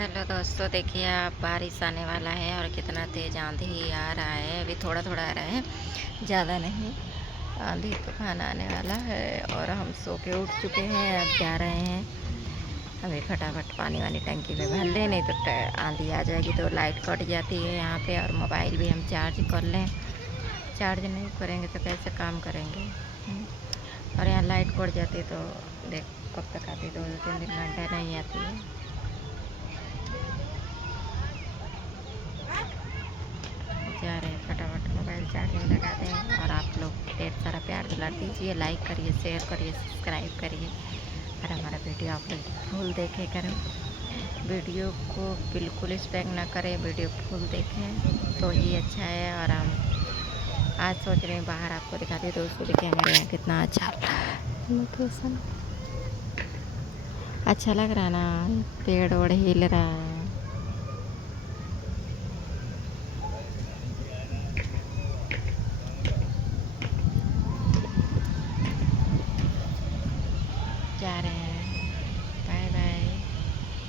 Hello दोस्तों, देखिए अब बारिश आने वाला है और कितना तेज़ आंधी आ रहा है। अभी थोड़ा थोड़ा आ रहा है, ज़्यादा नहीं। आंधी तूफान आने वाला है और हम सो के उठ चुके हैं। अब जा रहे हैं अभी फटाफट पानी वानी टंकी में भर लें, नहीं तो आंधी आ जाएगी तो लाइट कट जाती है यहाँ पे। और मोबाइल भी हम चार्ज कर लें, चार्ज नहीं करेंगे तो कैसे काम करेंगे। और यहाँ लाइट कट जाती है तो देख कब तक आती है, 2 2 3 3 घंटे नहीं आती है। जा रहे हैं फटाफट मोबाइल चार्जिंग लगा दें। और आप लोग ढेर सारा प्यार दुलार दीजिए, लाइक करिए, शेयर करिए, सब्सक्राइब करिए और हमारा वीडियो आप लोग फुल देखे करें। वीडियो को बिल्कुल स्टैक ना करें, वीडियो फुल देखें तो ही अच्छा है। और हम आज सोच रहे हैं बाहर आपको दिखाते हैं। दोस्तों देखिए हमारे यहाँ कितना अच्छा लोकेशन, अच्छा लग रहा है ना, पेड़ ओड़ हिल रहा है। जा रहे हैं